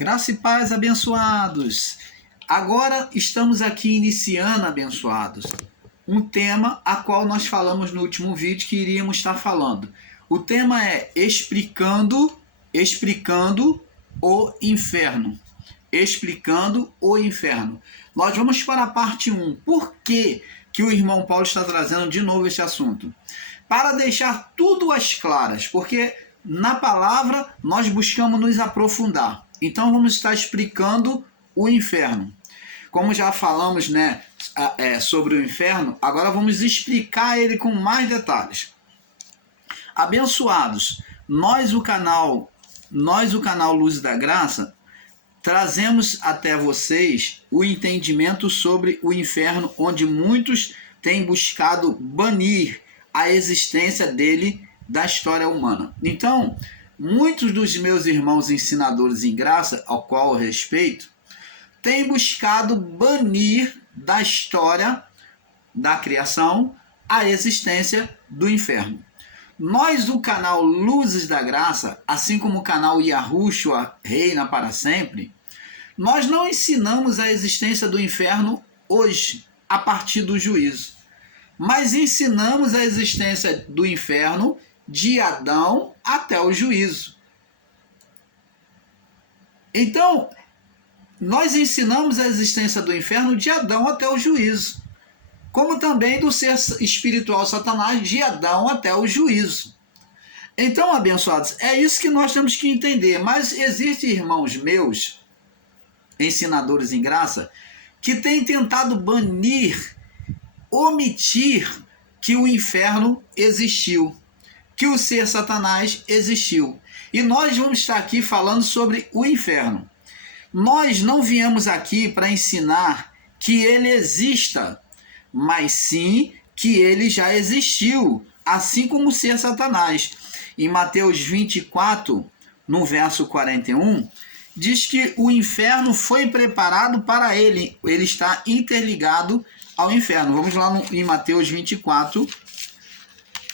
Graça e paz, abençoados. Agora estamos aqui iniciando, abençoados, um tema a qual nós falamos no último vídeo que iríamos estar falando. O tema é explicando o inferno. Explicando o inferno. Nós vamos para a parte 1. Por que o irmão Paulo está trazendo de novo esse assunto? Para deixar tudo às claras, porque na palavra nós buscamos nos aprofundar. Então vamos estar explicando o inferno. Como já falamos, sobre o inferno, agora vamos explicar ele com mais detalhes. Abençoados, nós o canal Luz da Graça, trazemos até vocês o entendimento sobre o inferno, onde muitos têm buscado banir a existência dele da história humana. Então, muitos dos meus irmãos ensinadores em graça, ao qual eu respeito, têm buscado banir da história da criação a existência do inferno. Nós, do canal Luzes da Graça, assim como o canal Yahushua Reina para Sempre, nós não ensinamos a existência do inferno hoje, a partir do juízo, mas ensinamos a existência do inferno de Adão até o juízo. Então, nós ensinamos a existência do inferno de Adão até o juízo, como também do ser espiritual Satanás de Adão até o juízo. Então, abençoados, é isso que nós temos que entender. Mas existem irmãos meus, ensinadores em graça, que têm tentado banir, omitir que o inferno existiu, que o ser Satanás existiu. E nós vamos estar aqui falando sobre o inferno. Nós não viemos aqui para ensinar que ele exista, mas sim que ele já existiu, assim como o ser Satanás. Em Mateus 24, no verso 41, diz que o inferno foi preparado para ele. Ele está interligado ao inferno. Vamos lá em Mateus 24,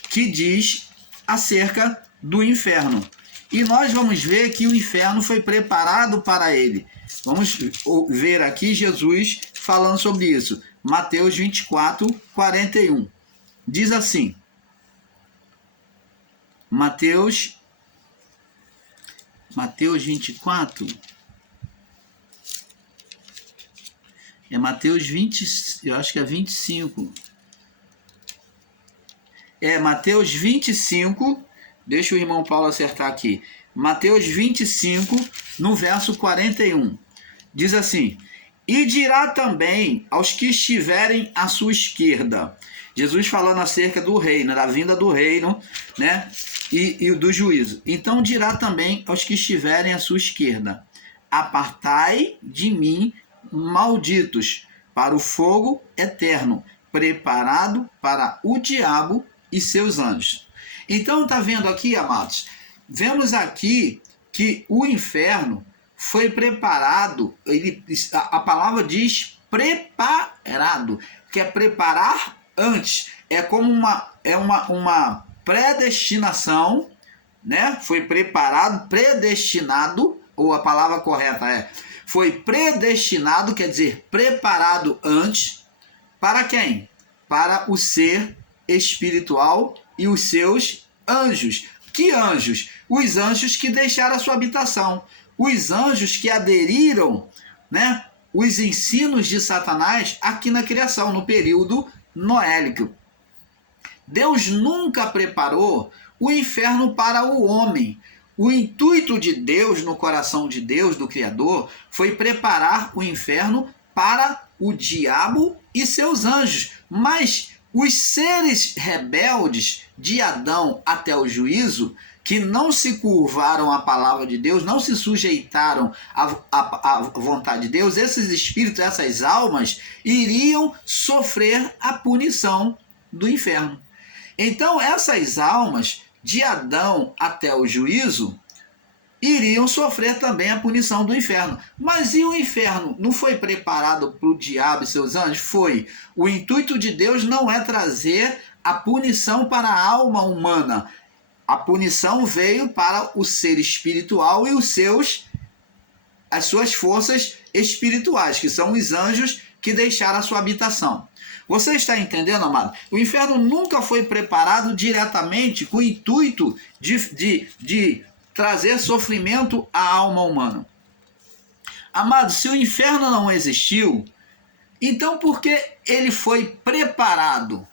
que diz acerca do inferno. E nós vamos ver que o inferno foi preparado para ele. Vamos ver aqui Jesus falando sobre isso. Mateus 24, 41. Diz assim. Mateus 24. É Mateus 20, eu acho que é 25. É Mateus 25, deixa o irmão Paulo acertar aqui. Mateus 25, no verso 41. Diz assim: e dirá também aos que estiverem à sua esquerda. Jesus falando acerca do reino, da vinda do reino, e do juízo. Então dirá também aos que estiverem à sua esquerda: apartai de mim, malditos, para o fogo eterno, preparado para o diabo e seus anjos. Então está vendo aqui, amados? Vemos aqui que o inferno foi preparado, a palavra diz preparado, que é preparar antes, é como uma predestinação, foi preparado, predestinado, ou a palavra correta foi predestinado, quer dizer, preparado antes, para quem? Para o ser espiritual e os seus anjos. Que anjos? Os anjos que deixaram a sua habitação, os anjos que aderiram, os ensinos de Satanás aqui na criação, no período noélico. Deus nunca preparou o inferno para o homem. O intuito de Deus, no coração de Deus, do Criador, foi preparar o inferno para o diabo e seus anjos. Mas os seres rebeldes de Adão até o juízo, que não se curvaram à palavra de Deus, não se sujeitaram à vontade de Deus, esses espíritos, essas almas, iriam sofrer a punição do inferno. Então, essas almas, de Adão até o juízo, iriam sofrer também a punição do inferno. Mas e o inferno? Não foi preparado para o diabo e seus anjos? Foi. O intuito de Deus não é trazer a punição para a alma humana. A punição veio para o ser espiritual e os seus as suas forças espirituais, que são os anjos que deixaram a sua habitação. Você está entendendo, amado? O inferno nunca foi preparado diretamente com o intuito de trazer sofrimento à alma humana. Amado, se o inferno não existiu, então por que ele foi preparado?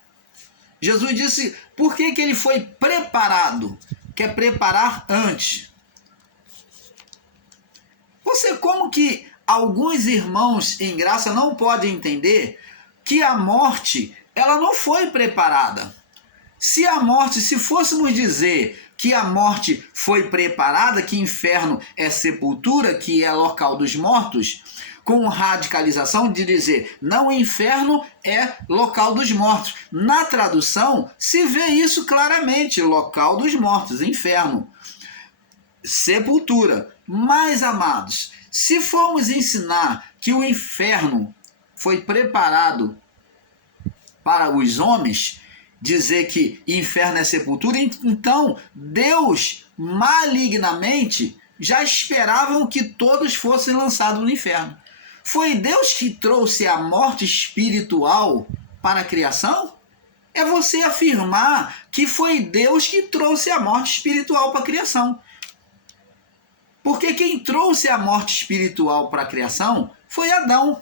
Jesus disse, por que ele foi preparado? Quer preparar antes. Como que alguns irmãos em graça não podem entender que a morte, ela não foi preparada? Se a morte, se fôssemos dizer que a morte foi preparada, que inferno é sepultura, que é local dos mortos, com radicalização de dizer, não, inferno é local dos mortos. Na tradução, se vê isso claramente, local dos mortos, inferno, sepultura. Mas, amados, se formos ensinar que o inferno foi preparado para os homens, dizer que inferno é sepultura, então Deus malignamente já esperava que todos fossem lançados no inferno. Foi Deus que trouxe a morte espiritual para a criação? É você afirmar que foi Deus que trouxe a morte espiritual para a criação. Porque quem trouxe a morte espiritual para a criação foi Adão.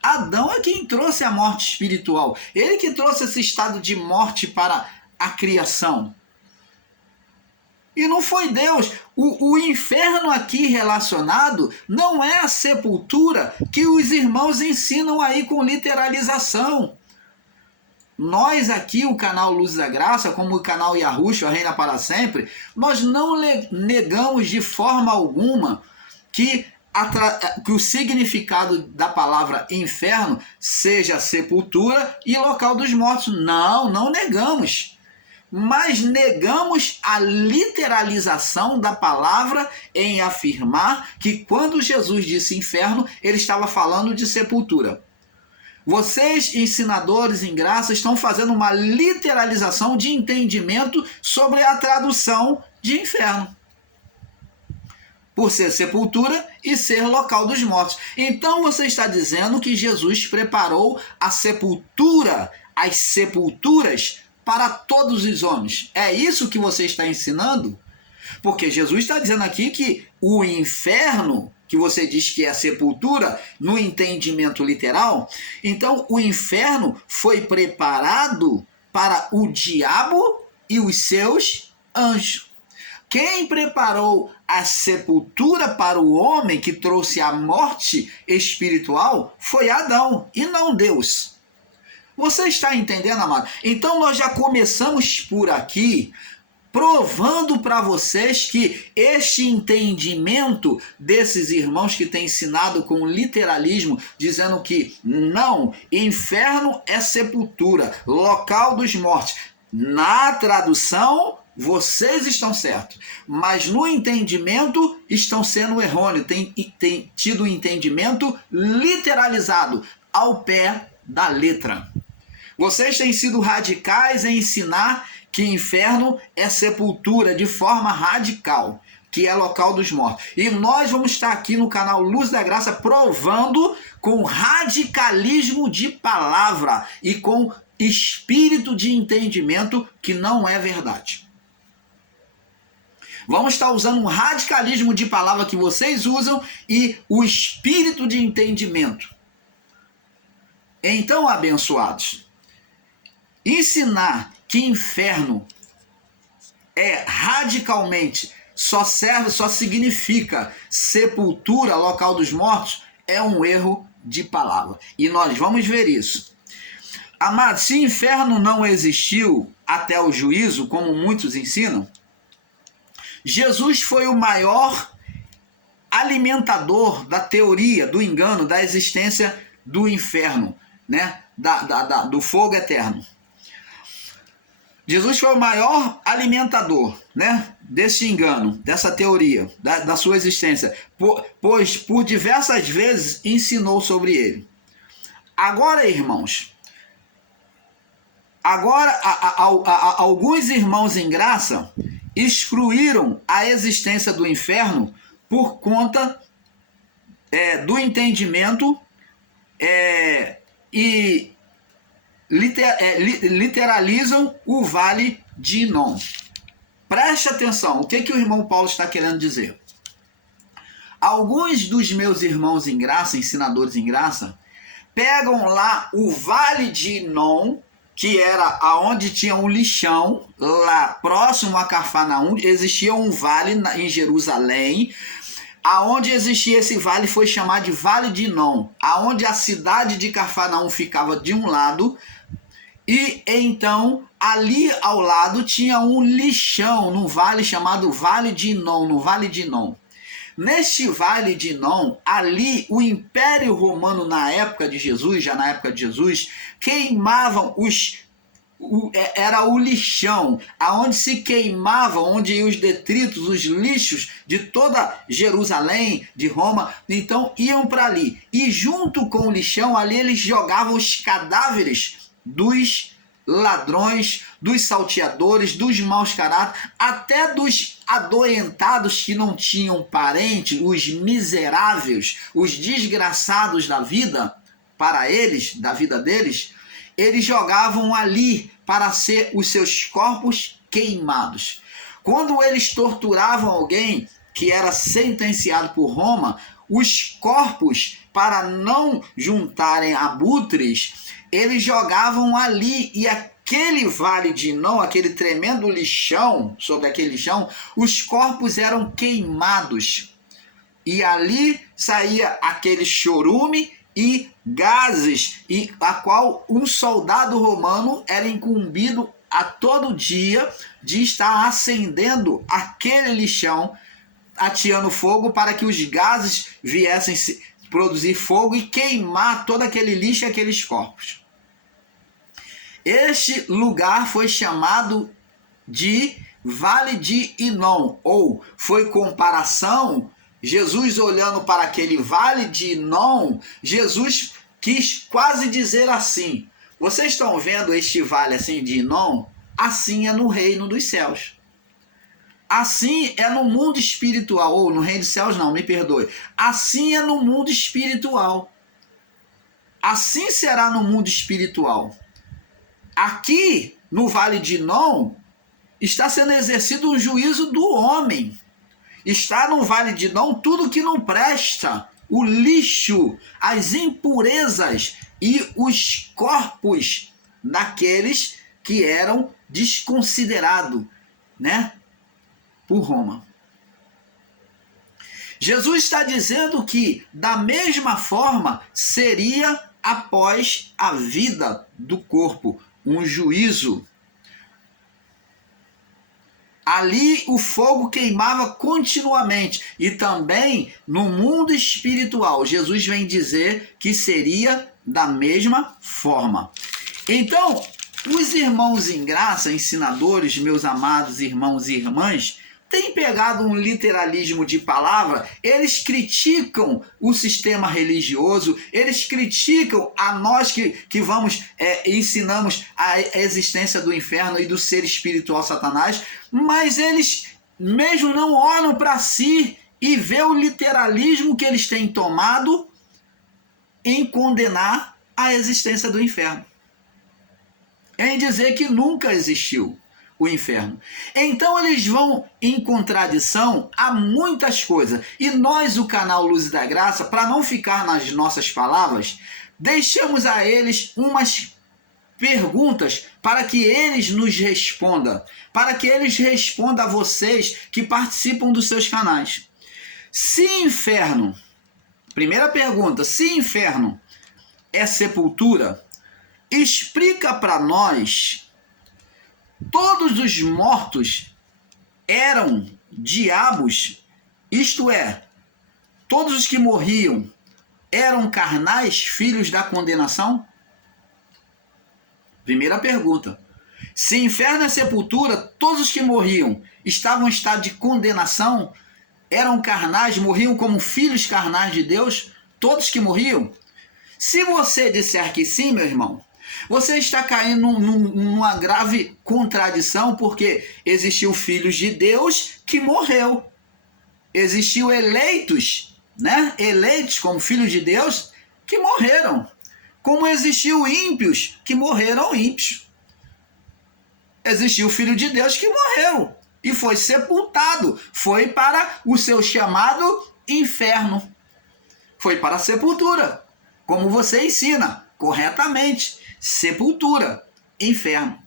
Adão é quem trouxe a morte espiritual. Ele que trouxe esse estado de morte para a criação. E não foi Deus. O inferno aqui relacionado não é a sepultura que os irmãos ensinam aí com literalização. Nós aqui, o canal Luz da Graça, como o canal Yahushua Reina para Sempre, nós não negamos de forma alguma que o significado da palavra inferno seja sepultura e local dos mortos. Não negamos. Mas negamos a literalização da palavra em afirmar que quando Jesus disse inferno, ele estava falando de sepultura. Vocês, ensinadores em graça, estão fazendo uma literalização de entendimento sobre a tradução de inferno, por ser sepultura e ser local dos mortos. Então você está dizendo que Jesus preparou a sepultura, as sepulturas, para todos os homens. É isso que você está ensinando? Porque Jesus está dizendo aqui que o inferno, que você diz que é a sepultura, no entendimento literal, então o inferno foi preparado para o diabo e os seus anjos. Quem preparou a sepultura para o homem, que trouxe a morte espiritual, foi Adão e não Deus. Você está entendendo, amado? Então nós já começamos por aqui, provando para vocês que este entendimento desses irmãos que têm ensinado com literalismo, dizendo que não, inferno é sepultura, local dos mortos. Na tradução, vocês estão certos, mas no entendimento estão sendo errôneos, tem tido um entendimento literalizado, ao pé da letra. Vocês têm sido radicais em ensinar que inferno é sepultura de forma radical, que é local dos mortos. E nós vamos estar aqui no canal Luz da Graça provando com radicalismo de palavra e com espírito de entendimento que não é verdade. Vamos estar usando um radicalismo de palavra que vocês usam e o espírito de entendimento. Então, abençoados, ensinar que inferno é radicalmente, só significa sepultura, local dos mortos, é um erro de palavra. E nós vamos ver isso. Amados, se inferno não existiu até o juízo, como muitos ensinam, Jesus foi o maior alimentador da teoria, do engano, da existência do inferno, né? Do fogo eterno. Jesus foi o maior alimentador, né, desse engano, dessa teoria, da sua existência, pois por diversas vezes ensinou sobre ele. Agora, irmãos, alguns irmãos em graça excluíram a existência do inferno por conta do entendimento e literalizam o vale de Inom. Preste atenção, o que o irmão Paulo está querendo dizer? Alguns dos meus irmãos em graça, ensinadores em graça, pegam lá o vale de Inom, que era aonde tinha um lixão, lá próximo a Cafarnaum. Existia um vale em Jerusalém, aonde existia esse vale foi chamado de Vale de Inom, aonde a cidade de Cafarnaum ficava de um lado, e então ali ao lado tinha um lixão, num vale chamado Vale de Inom, no Vale de Inom. Neste Vale de Inom, ali o Império Romano na época de Jesus, já na época de Jesus, queimavam era o lixão, aonde se queimavam, onde iam os detritos, os lixos de toda Jerusalém, de Roma, então iam para ali. E junto com o lixão, ali eles jogavam os cadáveres dos ladrões, dos salteadores, dos maus caráteres, até dos adoentados que não tinham parente, os miseráveis, os desgraçados da vida, para eles, da vida deles, eles jogavam ali para ser os seus corpos queimados. Quando eles torturavam alguém que era sentenciado por Roma, os corpos, para não juntarem abutres, eles jogavam ali, e aquele vale de Inom, aquele tremendo lixão, sobre aquele lixão, os corpos eram queimados. E ali saía aquele chorume e gases, e a qual um soldado romano era incumbido a todo dia de estar acendendo aquele lixão, ateando fogo para que os gases viessem produzir fogo e queimar todo aquele lixo e aqueles corpos. Este lugar foi chamado de Vale de Inom, ou foi comparação. Jesus olhando para aquele Vale de Inom, Jesus quis quase dizer assim: vocês estão vendo este vale assim de Inom? Assim é no reino dos céus. Assim é no mundo espiritual, ou no reino dos céus não, me perdoe. Assim é no mundo espiritual. Assim será no mundo espiritual. Aqui, no Vale de Inom, está sendo exercido um juízo do homem. Está no Vale de Inom tudo que não presta, o lixo, as impurezas e os corpos daqueles que eram desconsiderados, né, por Roma. Jesus está dizendo que, da mesma forma, seria após a vida do corpo, um juízo. Ali o fogo queimava continuamente. E também no mundo espiritual, Jesus vem dizer que seria da mesma forma. Então, os irmãos em graça, ensinadores, meus amados irmãos e irmãs, têm pegado um literalismo de palavra, eles criticam o sistema religioso, eles criticam a nós que vamos, ensinamos a existência do inferno e do ser espiritual Satanás, mas eles mesmo não olham para si e vê o literalismo que eles têm tomado em condenar a existência do inferno, em dizer que nunca existiu o inferno. Então eles vão em contradição a muitas coisas. E nós, o canal Luz da Graça, para não ficar nas nossas palavras, deixamos a eles umas perguntas para que eles nos respondam, para que eles respondam a vocês que participam dos seus canais. Se inferno, primeira pergunta, se inferno é sepultura, explica para nós. Todos os mortos eram diabos, isto é, todos os que morriam eram carnais, filhos da condenação? Primeira pergunta. Se inferno é sepultura, todos os que morriam estavam em estado de condenação, eram carnais, morriam como filhos carnais de Deus, todos que morriam? Se você disser que sim, meu irmão, você está caindo numa grave contradição, porque existiu filhos de Deus que morreu. Existiu eleitos né, eleitos como filhos de Deus, que morreram. Como existiu ímpios que morreram ímpios. Existiu o Filho de Deus que morreu e foi sepultado. Foi para o seu chamado inferno. Foi para a sepultura. Como você ensina corretamente. Sepultura, inferno.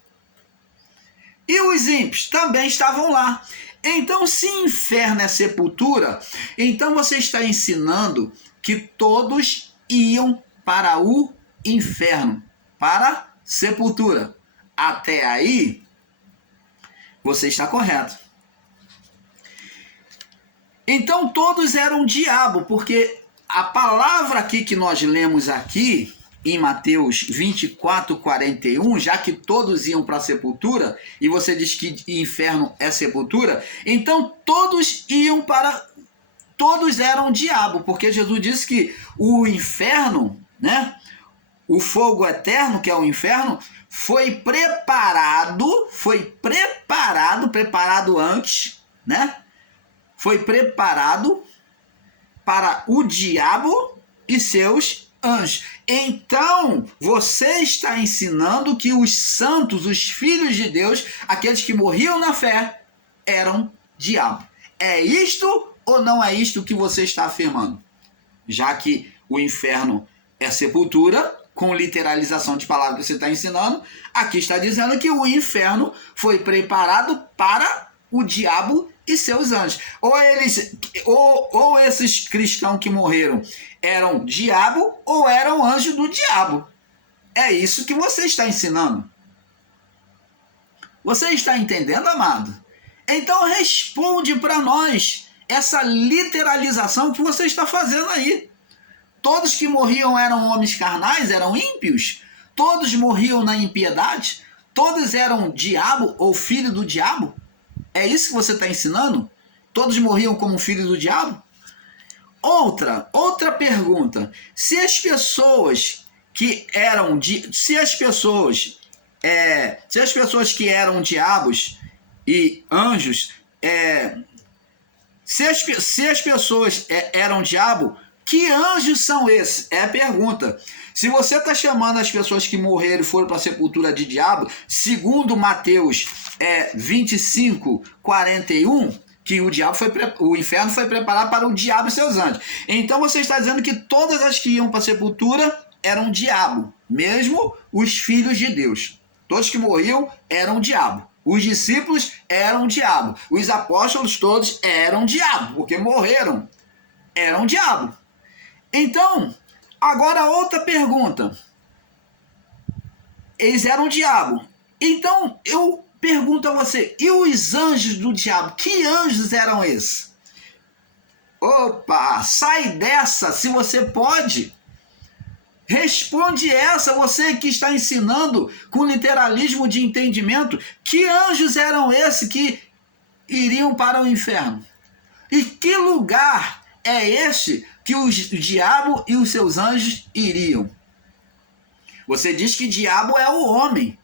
E os ímpios também estavam lá. Então, se inferno é sepultura, então você está ensinando que todos iam para o inferno, para sepultura. Até aí, você está correto. Então, todos eram diabo, porque a palavra aqui que nós lemos aqui, em Mateus 24, 41, já que todos iam para a sepultura, e você diz que inferno é sepultura, então todos iam para... Todos eram diabo, porque Jesus disse que o inferno, né, o fogo eterno, que é o inferno, foi preparado antes, né? Foi preparado para o diabo e seus anjos. Então, você está ensinando que os santos, os filhos de Deus, aqueles que morriam na fé, eram diabo. É isto ou não é isto que você está afirmando? Já que o inferno é sepultura, com literalização de palavras que você está ensinando, aqui está dizendo que o inferno foi preparado para o diabo e seus anjos. Ou esses cristãos que morreram eram diabo ou eram anjo do diabo. É isso que você está ensinando. Você está entendendo, amado? Então responde para nós essa literalização que você está fazendo aí. Todos que morriam eram homens carnais, eram ímpios? Todos morriam na impiedade? Todos eram diabo ou filho do diabo? É isso que você está ensinando? Todos morriam como filho do diabo? Outra pergunta. Se as pessoas que eram que eram diabos e anjos, se as pessoas eram diabo, que anjos são esses? É a pergunta. Se você está chamando as pessoas que morreram e foram para a sepultura de diabo, segundo Mateus 25, 41, que o inferno foi preparado para o diabo e seus anjos. Então você está dizendo que todas as que iam para a sepultura eram diabo, mesmo os filhos de Deus. Todos que morriam eram diabo. Os discípulos eram diabo. Os apóstolos todos eram diabo, porque morreram. Eram diabo. Então, agora outra pergunta. Eles eram diabo. Então, eu pergunto a você, e os anjos do diabo? Que anjos eram esses? Opa, sai dessa, se você pode. Responde essa, você que está ensinando com literalismo de entendimento. Que anjos eram esses que iriam para o inferno? E que lugar é este que o diabo e os seus anjos iriam? Você diz que diabo é o homem,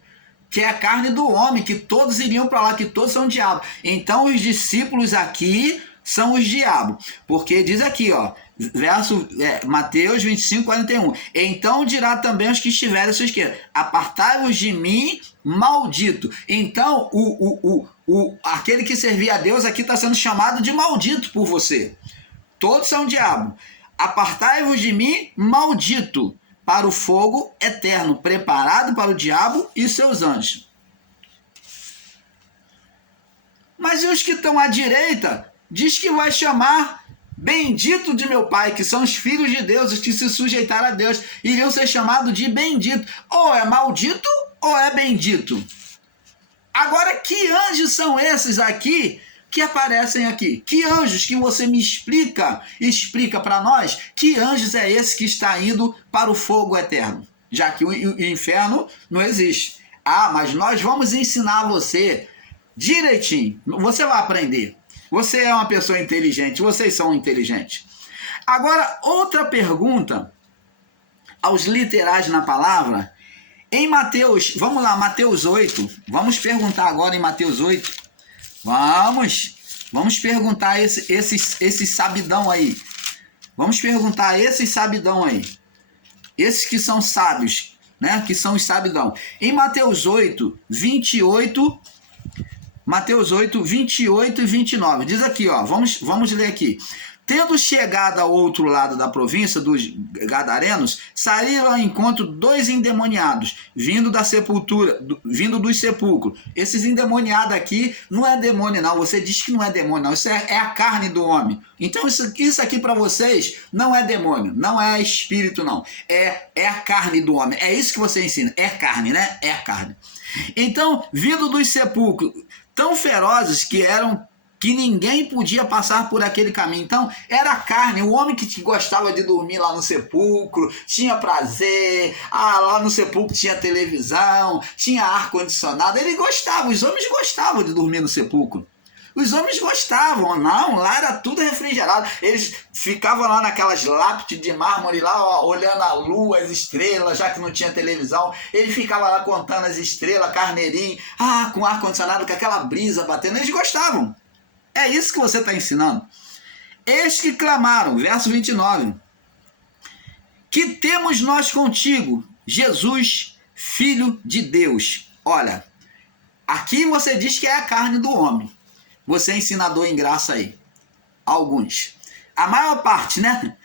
que é a carne do homem, que todos iriam para lá, que todos são diabo. Então os discípulos aqui são os diabos, porque diz aqui, ó, Mateus 25, 41. Então dirá também aos que estiverem à sua esquerda: apartai-vos de mim, maldito. Então aquele que servia a Deus aqui está sendo chamado de maldito por você. Todos são diabo. Apartai-vos de mim, maldito, para o fogo eterno, preparado para o diabo e seus anjos. Mas e os que estão à direita? Diz que vai chamar bendito de meu Pai, que são os filhos de Deus, os que se sujeitaram a Deus, iriam ser chamados de bendito. Ou é maldito ou é bendito. Agora, que anjos são esses aqui que aparecem aqui? Que anjos que você me explica para nós? Que anjos é esse que está indo para o fogo eterno? Já que o inferno não existe. Ah, mas nós vamos ensinar você direitinho. Você vai aprender. Você é uma pessoa inteligente. Vocês são inteligentes. Agora, outra pergunta aos literais na palavra. Em Mateus, vamos lá, Mateus 8. Vamos perguntar agora em Mateus 8. Vamos perguntar esse sabidão aí. Vamos perguntar a esses sabidão aí. Esses que são sábios, né? Que são os sabidão. Em Mateus 8, 28... Mateus 8, 28 e 29. Diz aqui, ó. Vamos ler aqui. Tendo chegado ao outro lado da província dos Gadarenos, saíram ao encontro 2 endemoniados, vindo da sepultura, vindo dos sepulcros. Esses endemoniados aqui não é demônio, não. Você diz que não é demônio, não. Isso é a carne do homem. Então, isso aqui para vocês não é demônio, não é espírito, não. É a carne do homem. É isso que você ensina. É carne, né? É a carne. Então, vindo dos sepulcros, tão ferozes que ninguém podia passar por aquele caminho. Então, era a carne, o homem que gostava de dormir lá no sepulcro, tinha prazer, lá no sepulcro tinha televisão, tinha ar-condicionado, ele gostava, os homens gostavam de dormir no sepulcro. Os homens gostavam, não, lá era tudo refrigerado. Eles ficavam lá naquelas lápides de mármore, lá ó, olhando a lua, as estrelas, já que não tinha televisão. Ele ficava lá contando as estrelas, carneirinho, com ar-condicionado, com aquela brisa batendo. Eles gostavam. É isso que você está ensinando. Eis que clamaram, verso 29. Que temos nós contigo, Jesus, Filho de Deus. Olha, aqui você diz que é a carne do homem. Você é ensinador em graça aí. Alguns. A maior parte, né?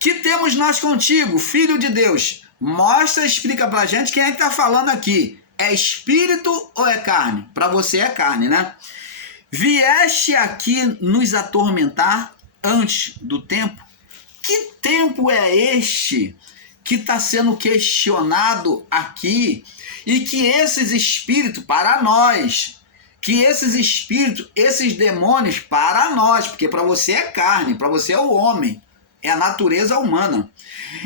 Que temos nós contigo, Filho de Deus. Mostra, explica pra gente quem é que tá falando aqui. É espírito ou é carne? Para você é carne, né? Vieste aqui nos atormentar antes do tempo? Que tempo é este que está sendo questionado aqui? E que esses espíritos, para nós... Que esses espíritos, esses demônios, para nós, porque para você é carne, para você é o homem, é a natureza humana.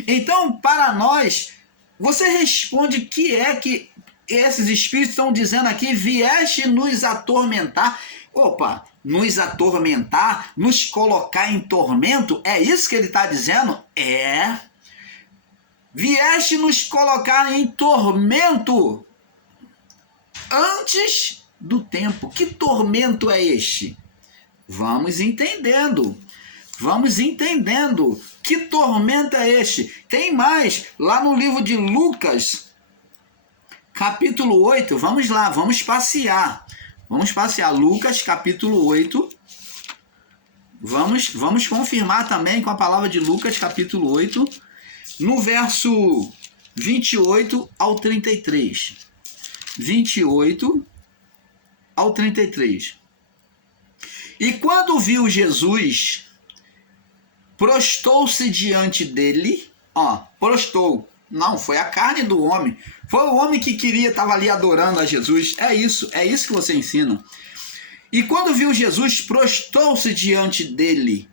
Então, para nós, você responde que é que esses espíritos estão dizendo aqui, vieste nos atormentar. Opa, nos atormentar, nos colocar em tormento, é isso que ele está dizendo? É. Vieste nos colocar em tormento antes do tempo. Que tormento é este? Vamos entendendo. Vamos entendendo. Que tormento é este? Tem mais. Lá no livro de Lucas, capítulo 8. Vamos lá, vamos passear. Vamos passear. Lucas, capítulo 8. Vamos confirmar também com a palavra de Lucas, capítulo 8. No verso 28 ao 33. 28 ao 33. E quando viu Jesus, prostou-se diante dele, prostou, não, foi a carne do homem, foi o homem que estava ali adorando a Jesus, é isso que você ensina. E quando viu Jesus, prostou-se diante dele,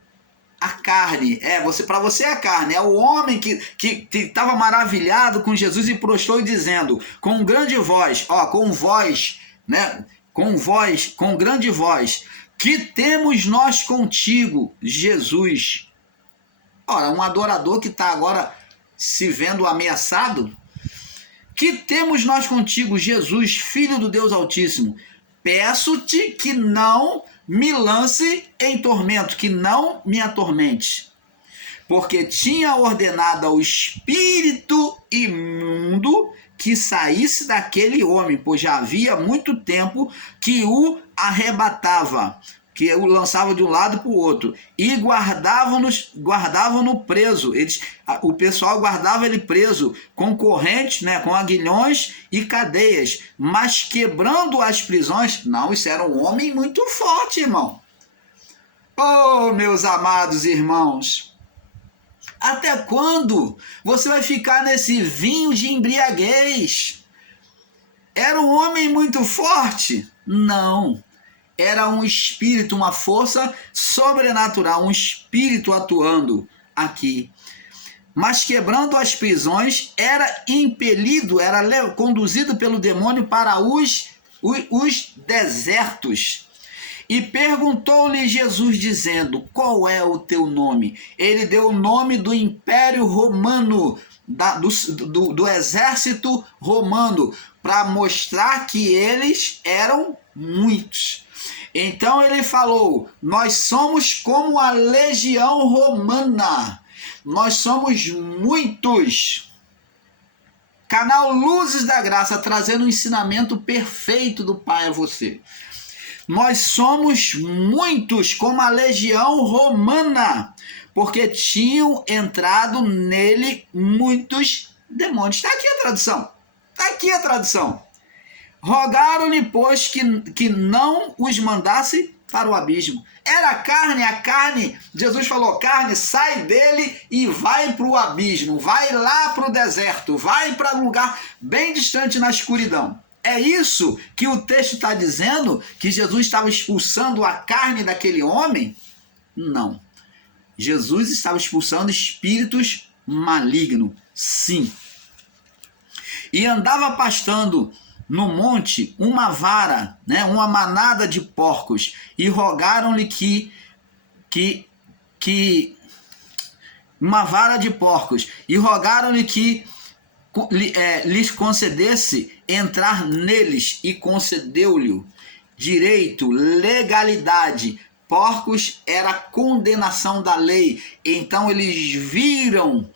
a carne, para você é a carne, é o homem que estava maravilhado com Jesus e prostou dizendo, com grande voz, com voz, né, com grande voz, que temos nós contigo, Jesus. Ora, um adorador que está agora se vendo ameaçado, que temos nós contigo, Jesus, Filho do Deus Altíssimo. Peço-te que não me lance em tormento, que não me atormente. Porque tinha ordenado ao espírito imundo que saísse daquele homem, pois já havia muito tempo que o arrebatava, que o lançava de um lado para o outro, e guardavam-no preso. O pessoal guardava ele preso, com correntes, né, com aguilhões e cadeias, mas quebrando as prisões. Não, isso era um homem muito forte, irmão. Oh, meus amados irmãos, até quando você vai ficar nesse vinho de embriaguez? Era um homem muito forte? Não. Era um espírito, uma força sobrenatural, um espírito atuando aqui. Mas quebrando as prisões, era impelido, era conduzido pelo demônio para os desertos. E perguntou-lhe Jesus, dizendo, qual é o teu nome? Ele deu o nome do Império Romano, do exército romano, para mostrar que eles eram muitos. Então ele falou: nós somos como a legião romana, nós somos muitos. Canal Luzes da Graça, trazendo o ensinamento perfeito do Pai a você. Nós somos muitos como a legião romana, porque tinham entrado nele muitos demônios. Está aqui a tradução. Está aqui a tradução. Rogaram-lhe, pois, que não os mandasse para o abismo. Era a carne, Jesus falou: carne, sai dele e vai para o abismo, vai lá para o deserto, vai para um lugar bem distante na escuridão. É isso que o texto está dizendo, que Jesus estava expulsando a carne daquele homem? Não. Jesus estava expulsando espíritos malignos, sim. E andava pastando no monte uma vara, né, uma manada de porcos, e rogaram-lhe uma vara de porcos, e rogaram-lhe que lhes concedesse entrar neles, e concedeu-lhe direito, legalidade. Porcos era a condenação da lei. Então eles viram,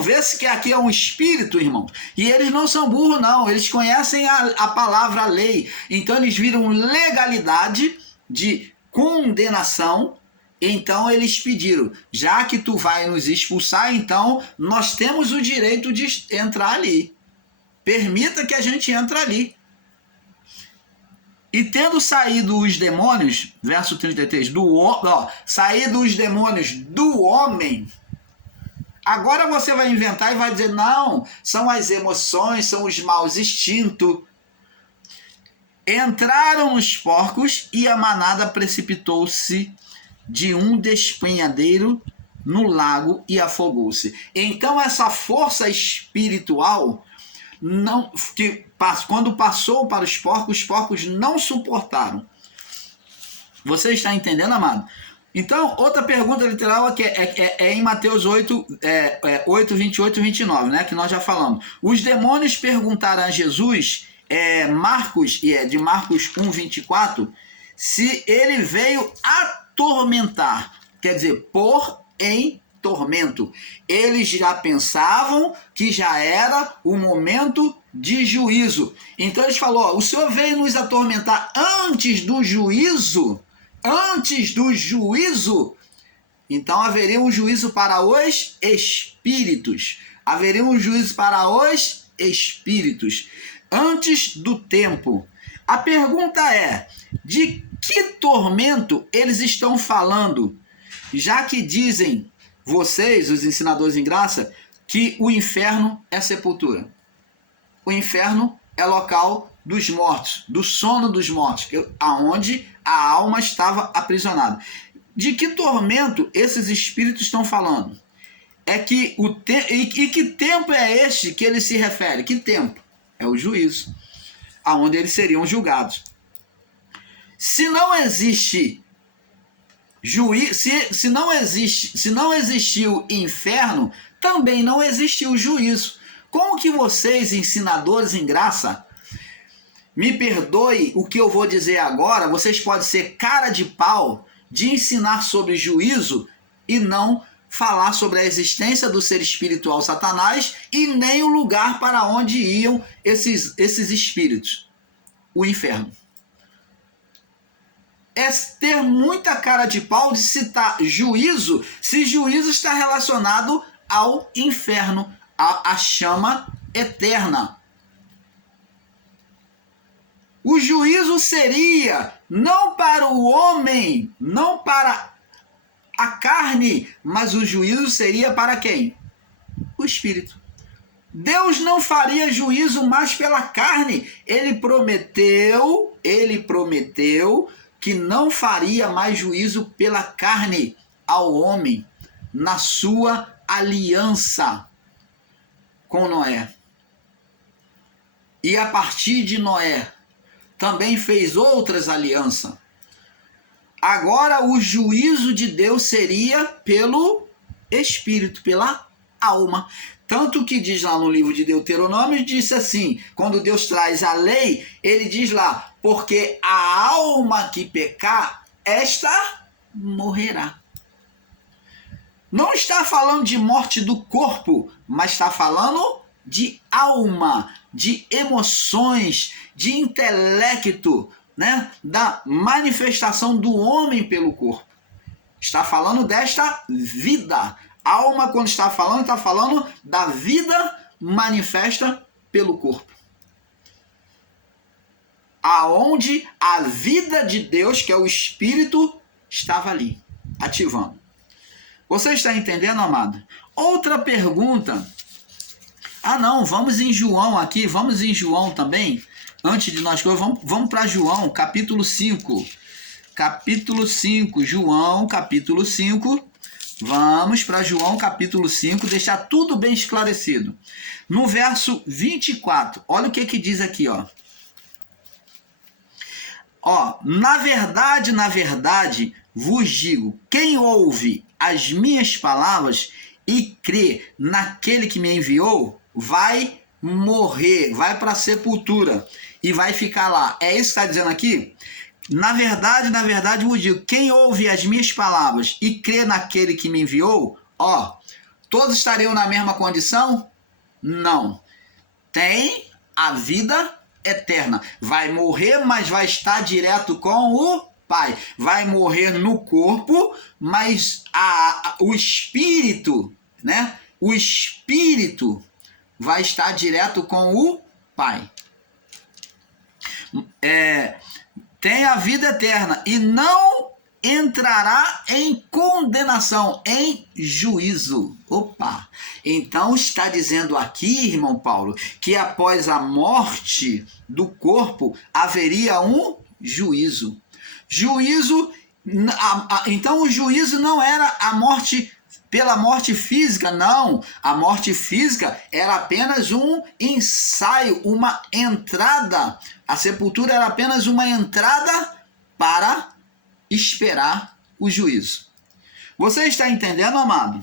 vê-se que aqui é um espírito, irmão. E eles não são burros, não. Eles conhecem a palavra, a lei. Então eles viram legalidade de condenação. Então eles pediram: já que tu vai nos expulsar, então nós temos o direito de entrar ali. Permita que a gente entre ali. E tendo saído os demônios, verso 33, saído os demônios do homem. Agora você vai inventar e vai dizer: não, são as emoções, são os maus instintos. Entraram os porcos e a manada precipitou-se de um despenhadeiro no lago e afogou-se. Então essa força espiritual, quando passou para os porcos não suportaram. Você está entendendo, amado? Então, outra pergunta literal é em Mateus 8, 28 e 29, né, que nós já falamos. Os demônios perguntaram a Jesus, de Marcos 1, 24, se ele veio atormentar, quer dizer, pôr em tormento. Eles já pensavam que já era o momento de juízo. Então eles falaram: o Senhor veio nos atormentar antes do juízo? Antes do juízo? Então haveria um juízo para os espíritos. Haveria um juízo para os espíritos. Antes do tempo. A pergunta é: de que tormento eles estão falando? Já que dizem vocês, os ensinadores em graça, que o inferno é sepultura. O inferno é local dos mortos, do sono dos mortos, aonde a alma estava aprisionada. De que tormento esses espíritos estão falando? E que tempo é este que ele se refere? Que tempo? É o juízo, aonde eles seriam julgados. Se não existe se não existiu inferno, também não existiu juízo. Como que vocês, ensinadores em graça, me perdoe o que eu vou dizer agora, vocês podem ser cara de pau de ensinar sobre juízo e não falar sobre a existência do ser espiritual Satanás e nem o lugar para onde iam esses espíritos, o inferno. É ter muita cara de pau de citar juízo, se juízo está relacionado ao inferno, à chama eterna. O juízo seria não para o homem, não para a carne, mas o juízo seria para quem? O espírito. Deus não faria juízo mais pela carne. Ele prometeu que não faria mais juízo pela carne ao homem na sua aliança com Noé. E a partir de Noé também fez outras alianças. Agora o juízo de Deus seria pelo espírito, pela alma. Tanto que diz lá no livro de Deuteronômio, disse assim, quando Deus traz a lei, ele diz lá, porque a alma que pecar, esta morrerá. Não está falando de morte do corpo, mas está falando de alma, de emoções, de intelecto, né? Da manifestação do homem pelo corpo. Está falando desta vida. Alma, quando está falando da vida manifesta pelo corpo. Aonde a vida de Deus, que é o Espírito, estava ali, ativando. Você está entendendo, amado? Outra pergunta. Não, vamos em João aqui, vamos em João também. Antes de nós, vamos para João, capítulo 5. Capítulo 5, João, capítulo 5. Vamos para João, capítulo 5, deixar tudo bem esclarecido. No verso 24, olha o que diz aqui, ó. Na verdade, vos digo, quem ouve as minhas palavras e crê naquele que me enviou, vai morrer, vai para a sepultura e vai ficar lá. É isso que está dizendo aqui? Na verdade, vos digo, quem ouve as minhas palavras e crê naquele que me enviou, todos estariam na mesma condição? Não. Tem a vida eterna. Vai morrer, mas vai estar direto com o Pai. Vai morrer no corpo, mas o espírito, né? O espírito vai estar direto com o Pai. Tem a vida eterna e não entrará em condenação, em juízo. Então está dizendo aqui, irmão Paulo, que após a morte do corpo haveria um juízo. Então o juízo não era a morte pela morte física, não. A morte física era apenas um ensaio, uma entrada. A sepultura era apenas uma entrada para esperar o juízo. Você está entendendo, amado?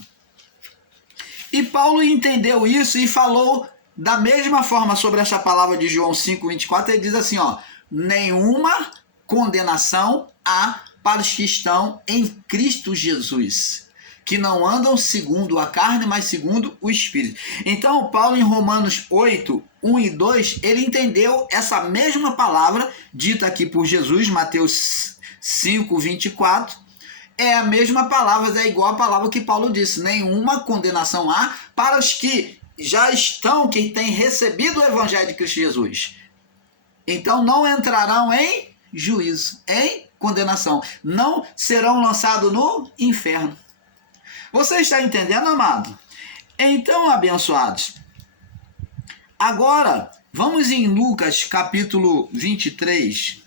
E Paulo entendeu isso e falou da mesma forma sobre essa palavra de João 5,24. Ele diz assim, nenhuma condenação há para os que estão em Cristo Jesus, que não andam segundo a carne, mas segundo o Espírito. Então, Paulo, em Romanos 8, 1 e 2, ele entendeu essa mesma palavra dita aqui por Jesus, Mateus 5, 24, é a mesma palavra, é igual a palavra que Paulo disse, nenhuma condenação há para os que já estão, que têm recebido o Evangelho de Cristo Jesus. Então, não entrarão em juízo, em condenação, não serão lançados no inferno. Você está entendendo, amado? Então, abençoados, agora vamos em Lucas capítulo 23.